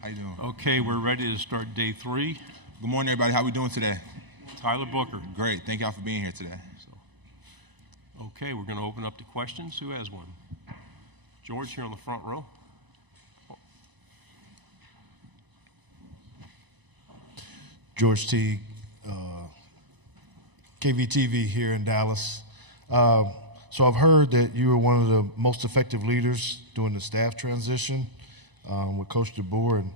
How you doing? Okay, we're ready to start day 3. Good morning, everybody. How we doing today? Tyler Booker. Great. Thank y'all for being here today. Okay, we're going to open up to questions. Who has one? George, here on the front row. George T, KVTV here in Dallas. So I've heard that you were one of the most effective leaders during the staff transition with Coach DeBoer. And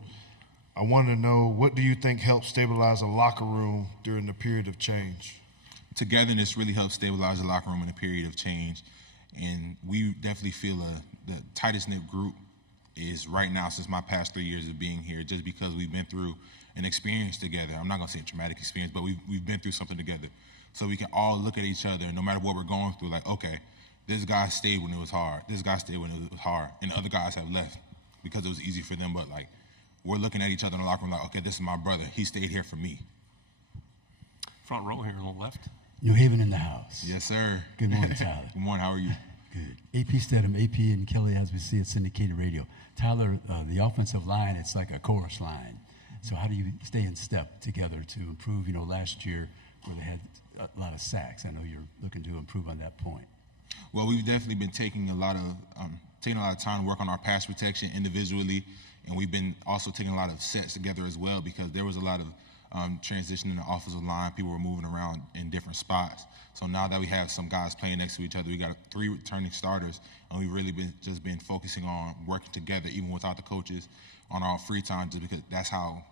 I wanted to know, what do you think helped stabilize a locker room during the period of change? Togetherness really helps stabilize the locker room in a period of change. And we definitely feel the tightest knit group is right now since my past 3 years of being here, just because we've been through an experience together. I'm not going to say a traumatic experience, but we've been through something together. So we can all look at each other, no matter what we're going through, like, okay, this guy stayed when it was hard. This guy stayed when it was hard. And the other guys have left because it was easy for them. But, like, we're looking at each other in the locker room like, okay, this is my brother. He stayed here for me. Front row here on the left. New Haven in the house. Yes, sir. Good morning, Tyler. Good morning. How are you? Good. AP Stedham, AP and Kelly, as we see at syndicated radio. Tyler, the offensive line, it's like a chorus line. So how do you stay in step together to improve? You know, last year where they had a lot of sacks, I know you're looking to improve on that point. Well, we've definitely been taking a lot of time to work on our pass protection individually, and we've been also taking a lot of sets together as well, because there was a lot of transition in the offensive line. People were moving around in different spots. So now that we have some guys playing next to each other, we got 3 returning starters, and we've really been focusing on working together, even without the coaches, on our free time, just because that's how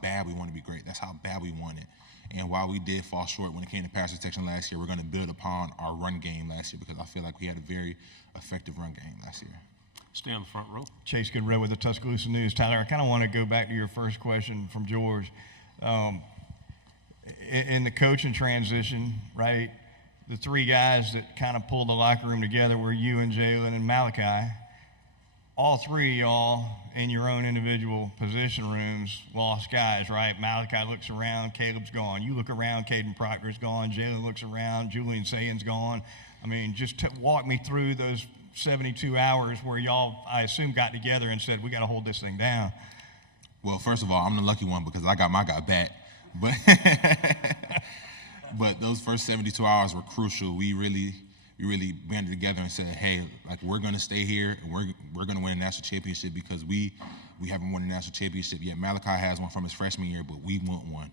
bad we want to be great. That's how bad we want it. And while we did fall short when it came to pass protection last year, we're going to build upon our run game last year, because I feel like we had a very effective run game last year. Stay on the front row. Chase Goodrow with the Tuscaloosa News. Tyler, I kind of want to go back to your first question from George. In the coaching transition, right, the 3 guys that kind of pulled the locker room together were you and Jalen and Malachi. All 3 of y'all in your own individual position rooms lost guys, right? Malachi looks around, Caleb's gone. You look around, Caden Proctor's gone. Jalen looks around, Julian Sayen's gone. I mean, just walk me through those 72 hours where y'all, I assume, got together and said, we got to hold this thing down. Well, first of all, I'm the lucky one because I got my guy back. But those first 72 hours were crucial. We really banded together and said, hey, like, we're going to stay here and we're going to win a national championship, because we haven't won a national championship yet. Malachi has one from his freshman year, but we want one,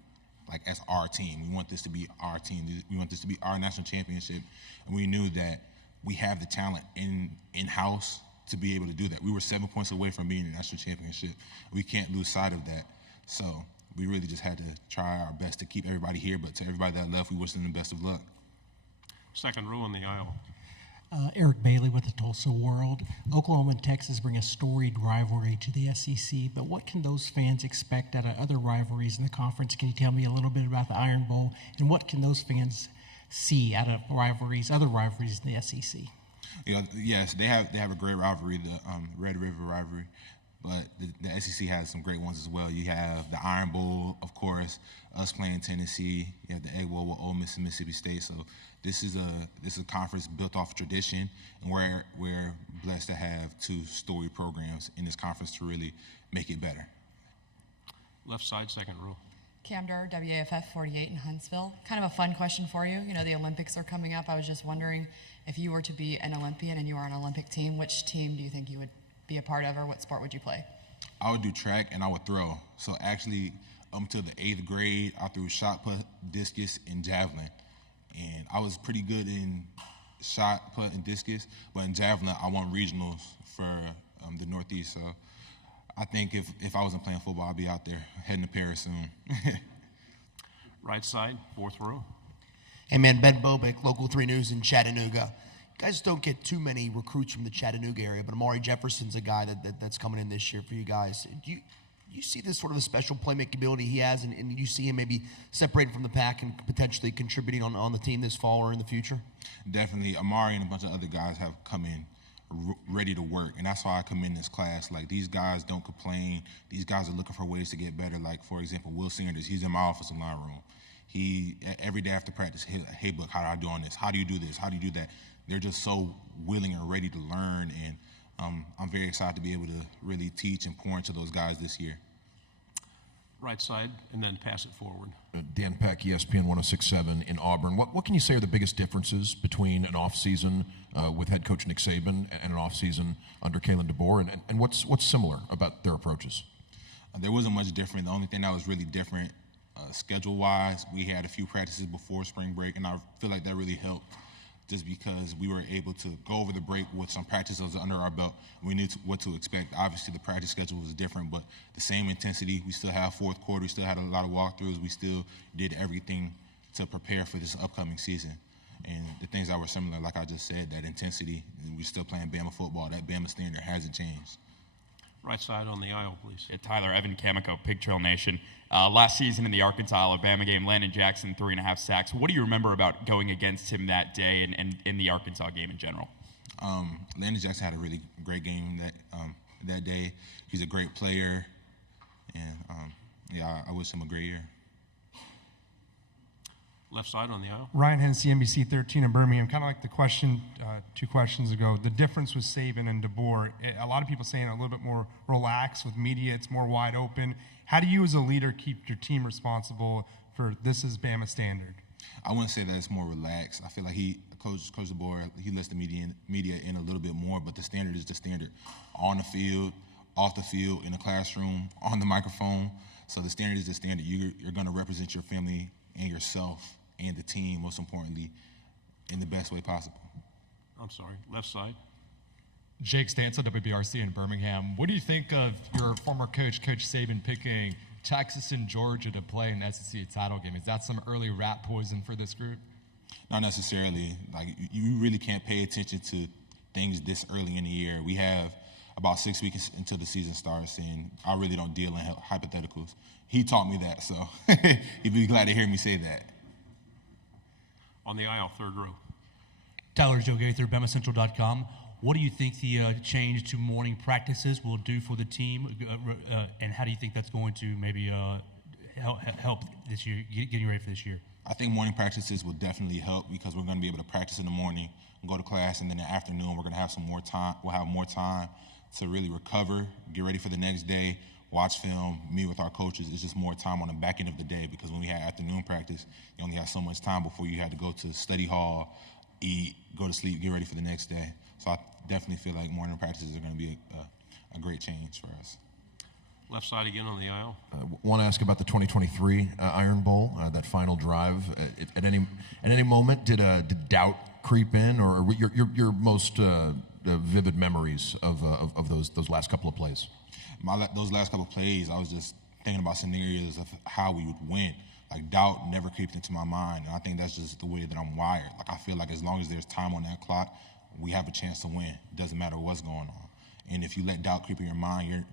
like, as our team. We want this to be our team. We want this to be our national championship. And we knew that we have the talent in-house to be able to do that. We were 7 points away from being a national championship. We can't lose sight of that. So we really just had to try our best to keep everybody here, but to everybody that left, we wish them the best of luck. Second row on the aisle. Eric Bailey with the Tulsa World. Oklahoma and Texas bring a storied rivalry to the SEC, but what can those fans expect out of other rivalries in the conference? Can you tell me a little bit about the Iron Bowl, and what can those fans see out of other rivalries in the SEC? Yes, they have a great rivalry, the Red River rivalry, but the SEC has some great ones as well. You have the Iron Bowl, of course, us playing Tennessee. You have the Egg Bowl with Ole Miss and Mississippi State. So this is a conference built off of tradition, and we're blessed to have 2 storied programs in this conference to really make it better. Left side, second row. Cam Durr, WAFF 48 in Huntsville. Kind of a fun question for you. You know, the Olympics are coming up. I was just wondering, if you were to be an Olympian and you were on an Olympic team, which team do you think you would be a part of, or what sport would you play? I would do track and I would throw. So actually, up until the 8th grade, I threw shot put, discus, and javelin. And I was pretty good in shot put and discus, but in javelin, I won regionals for the Northeast. So I think if I wasn't playing football, I'd be out there heading to Paris soon. Right side, fourth row. Hey, man, Ben Bobick, Local 3 News in Chattanooga. You guys don't get too many recruits from the Chattanooga area, but Amari Jefferson's a guy that's coming in this year for you guys. Do you see this sort of a special playmaking ability he has, and you see him maybe separating from the pack and potentially contributing on the team this fall or in the future? Definitely. Amari and a bunch of other guys have come in ready to work, and that's why I come in this class. Like, these guys don't complain. These guys are looking for ways to get better. Like, for example, Will Sanders, he's in my offensive line room. He, every day after practice, hey, Book, how do I do on this? How do you do this? How do you do that? They're just so willing and ready to learn, and I'm very excited to be able to really teach and pour into those guys this year. Right side, and then pass it forward. Dan Peck, ESPN 106.7 in Auburn. What can you say are the biggest differences between an offseason with head coach Nick Saban and an offseason under Kalen DeBoer, and what's similar about their approaches? There wasn't much different. The only thing that was really different, schedule-wise, we had a few practices before spring break, and I feel like that really helped just because we were able to go over the break with some practices under our belt. We knew what to expect. Obviously, the practice schedule was different, but the same intensity. We still have fourth quarter. We still had a lot of walkthroughs. We still did everything to prepare for this upcoming season. And the things that were similar, like I just said, that intensity, we're still playing Bama football. That Bama standard hasn't changed. Right side on the aisle, please. Yeah, Tyler, Evan Camico, Pig Trail Nation. Last season in the Arkansas-Alabama game, Landon Jackson, 3.5 sacks. What do you remember about going against him that day and in the Arkansas game in general? Landon Jackson had a really great game that day. He's a great player, and I wish him a great year. Left side on the aisle. Ryan Hennessy, NBC 13 in Birmingham. Kind of like the question 2 questions ago. The difference with Saban and DeBoer, a lot of people saying a little bit more relaxed with media. It's more wide open. How do you as a leader keep your team responsible for this is Bama standard? I wouldn't say that it's more relaxed. I feel like Coach DeBoer, he lets the media in a little bit more, but the standard is the standard. On the field, off the field, in the classroom, on the microphone. So the standard is the standard. You're going to represent your family and yourself and the team, most importantly, in the best way possible. I'm sorry, left side. Jake Stanza, WBRC in Birmingham. What do you think of your former coach, Coach Saban, picking Texas and Georgia to play an SEC title game? Is that some early rat poison for this group? Not necessarily. Like, you really can't pay attention to things this early in the year. We have about 6 weeks until the season starts, and I really don't deal in hypotheticals. He taught me that, so he'd be glad to hear me say that. On the aisle, third row. Tyler Joe Gaither, BamaCentral.com. What do you think the change to morning practices will do for the team, and how do you think that's going to maybe help this year, getting ready for this year? I think morning practices will definitely help because we're going to be able to practice in the morning and go to class, and then in the afternoon we're going to have some more time. We'll have more time to really recover, get ready for the next day, watch film, meet with our coaches. It's just more time on the back end of the day because when we had afternoon practice, you only had so much time before you had to go to study hall, eat, go to sleep, get ready for the next day. So I definitely feel like morning practices are going to be a great change for us. Left side again on the aisle. Want to ask about the 2023 Iron Bowl, that final drive. At any moment, did doubt creep in, or your most vivid memories of those last couple of plays? Those last couple of plays, I was just thinking about scenarios of how we would win. Like, doubt never creeped into my mind, and I think that's just the way that I'm wired. Like, I feel like as long as there's time on that clock, we have a chance to win. It doesn't matter what's going on. And if you let doubt creep in your mind,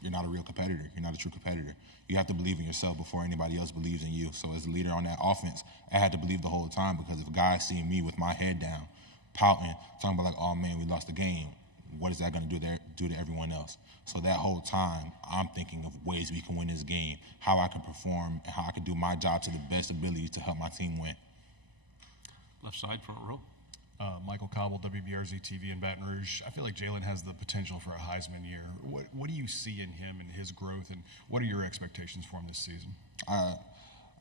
you're not a real competitor. You're not a true competitor. You have to believe in yourself before anybody else believes in you. So as a leader on that offense, I had to believe the whole time because if guys see me with my head down, pouting, talking about like, oh man, we lost the game, what is that going to do to everyone else? So that whole time, I'm thinking of ways we can win this game, how I can perform, and how I can do my job to the best ability to help my team win. Left side, front row. Michael Cobble, WBRZ TV in Baton Rouge. I feel like Jalen has the potential for a Heisman year. What do you see in him and his growth, and what are your expectations for him this season?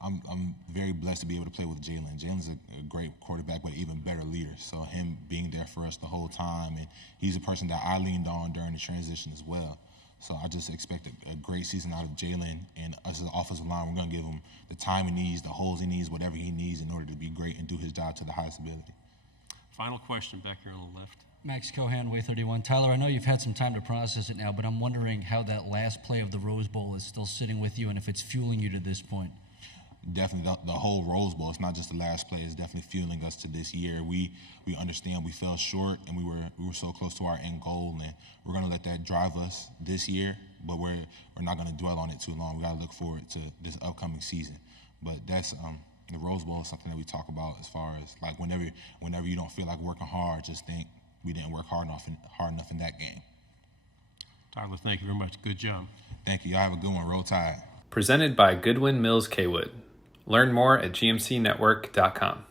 I'm very blessed to be able to play with Jalen. Jalen's a great quarterback, but an even better leader. So him being there for us the whole time, and he's a person that I leaned on during the transition as well. So I just expect a great season out of Jalen, and us as an offensive line, we're going to give him the time he needs, the holes he needs, whatever he needs in order to be great and do his job to the highest ability. Final question back here on the left. Max Cohan, Way 31. Tyler, I know you've had some time to process it now, but I'm wondering how that last play of the Rose Bowl is still sitting with you and if it's fueling you to this point. Definitely the whole Rose Bowl. It's not just the last play. It's definitely fueling us to this year. We understand we fell short and we were so close to our end goal, and we're going to let that drive us this year, but we're not going to dwell on it too long. We got to look forward to this upcoming season. But that's the Rose Bowl is something that we talk about as far as like whenever you don't feel like working hard, just think we didn't work hard enough in that game. Tyler, thank you very much. Good job. Thank you. Y'all have a good one. Roll Tide. Presented by Goodwyn Mills Cawood. Learn more at gmcnetwork.com.